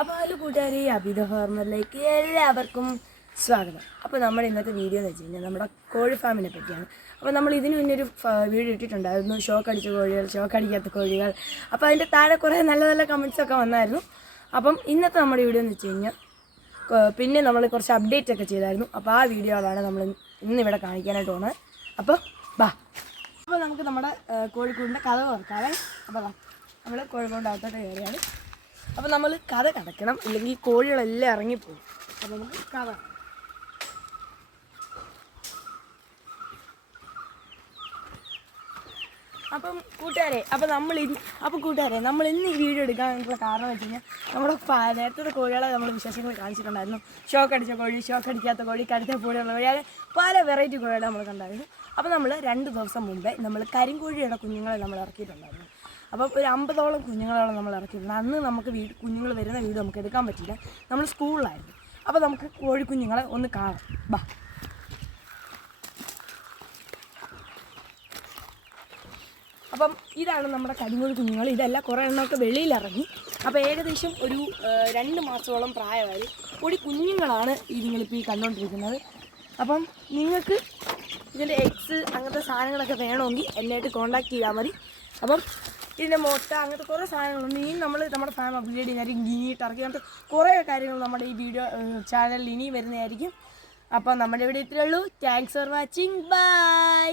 അപ്പോൾ ഹലോ കൂട്ടുകാരെ, അബിദ ഫാർമറിലേക്ക് എല്ലാവർക്കും സ്വാഗതം. അപ്പോൾ നമ്മുടെ ഇന്നത്തെ വീഡിയോ എന്ന് വെച്ച് കഴിഞ്ഞാൽ നമ്മുടെ കോഴി ഫാമിനെ പറ്റിയാണ്. അപ്പോൾ നമ്മൾ ഇതിന് മുന്നേ ഒരു വീഡിയോ ഇട്ടിട്ടുണ്ടായിരുന്നു, ഷോക്ക് അടിച്ച കോഴികൾ, ഷോക്ക് അടിക്കാത്ത കോഴികൾ. അപ്പോൾ അതിൻ്റെ താഴെ കുറേ നല്ല നല്ല കമൻസൊക്കെ വന്നായിരുന്നു. അപ്പം ഇന്നത്തെ നമ്മുടെ വീഡിയോ എന്ന് വെച്ച് കഴിഞ്ഞാൽ പിന്നെ നമ്മൾ കുറച്ച് അപ്ഡേറ്റ് ഒക്കെ ചെയ്തായിരുന്നു. അപ്പോൾ ആ വീഡിയോകളാണ് നമ്മൾ ഇന്നിവിടെ കാണിക്കാനായിട്ട് പോകുന്നത്. അപ്പോൾ ബാ. അപ്പോൾ നമുക്ക് നമ്മുടെ കോഴിക്കോടിൻ്റെ കഥ ഓർക്കാവേ. അപ്പോൾ നമ്മൾ കോഴിക്കോടിൻ്റെ അകത്തോട്ട് കയറിയാണ്. അപ്പോൾ നമ്മൾ കഥ കടക്കണം, ഇല്ലെങ്കിൽ കോഴികളെല്ലാം ഇറങ്ങിപ്പോകും. അപ്പോൾ നമുക്ക് കഥ അപ്പം കൂട്ടുകാരെ നമ്മൾ ഇന്ന് ഈ വീഡിയോ എടുക്കാനുള്ള കാരണം വെച്ച് കഴിഞ്ഞാൽ നമ്മുടെ നേരത്തെ കോഴികളെ നമ്മൾ വിശേഷങ്ങൾ കാണിച്ചിട്ടുണ്ടായിരുന്നു. ഷോക്ക് അടിച്ച കോഴി, ഷോക്ക് അടിക്കാത്ത കോഴി, കടുത്ത കോഴിയുള്ള കോഴി, അങ്ങനെ പല വെറൈറ്റി കോഴികളെ നമ്മൾ കണ്ടായിരുന്നു. അപ്പോൾ നമ്മൾ 2 ദിവസം മുമ്പേ നമ്മൾ കരിങ്കോഴിയുടെ കുഞ്ഞുങ്ങളെ നമ്മൾ ഇറക്കിയിട്ടുണ്ടായിരുന്നു. അപ്പം ഒരു 50ഓളം കുഞ്ഞുങ്ങളോളം നമ്മൾ ഇറക്കിയിട്ടുണ്ട്. അന്ന് നമുക്ക് കുഞ്ഞുങ്ങൾ വരുന്ന വീഡിയോ നമുക്ക് എടുക്കാൻ പറ്റിയില്ല, നമ്മൾ സ്കൂളിലായിരുന്നു. അപ്പോൾ നമുക്ക് കോഴിക്കുഞ്ഞുങ്ങളെ ഒന്ന് കാണാം, ബാ. അപ്പം ഇതാണ് നമ്മുടെ കരിങ്കോഴി കുഞ്ഞുങ്ങൾ. ഇതെല്ലാം കുറേ എണ്ണമൊക്കെ വെളിയിലിറങ്ങി. അപ്പോൾ ഏകദേശം ഒരു 2 മാസത്തോളം പ്രായമായി ഒരു കുഞ്ഞുങ്ങളാണ് നിങ്ങളിപ്പോൾ ഈ കണ്ടുകൊണ്ടിരിക്കുന്നത്. അപ്പം നിങ്ങൾക്ക് ഇതിൻ്റെ എഗ്സ് അങ്ങനത്തെ സാധനങ്ങളൊക്കെ വേണമെങ്കിൽ എന്നെയായിട്ട് കോൺടാക്ട് ചെയ്താൽ മതി. അപ്പം ഇതിൻ്റെ മുട്ട അങ്ങനത്തെ കുറേ സാധനങ്ങളുണ്ട്. ഇനി നമ്മുടെ ഫാം അപ്ഗ്രേഡ് ചെയ്യുന്നതായിരിക്കും. ഇനി ടർക്കി അങ്ങനത്തെ കുറേ കാര്യങ്ങൾ നമ്മുടെ ഈ വീഡിയോ ചാനലിൽ ഇനി വരുന്നതായിരിക്കും. അപ്പം നമ്മുടെ ഇവിടെ ഇത്രയേ ഉള്ളൂ. Thanks for watching, by.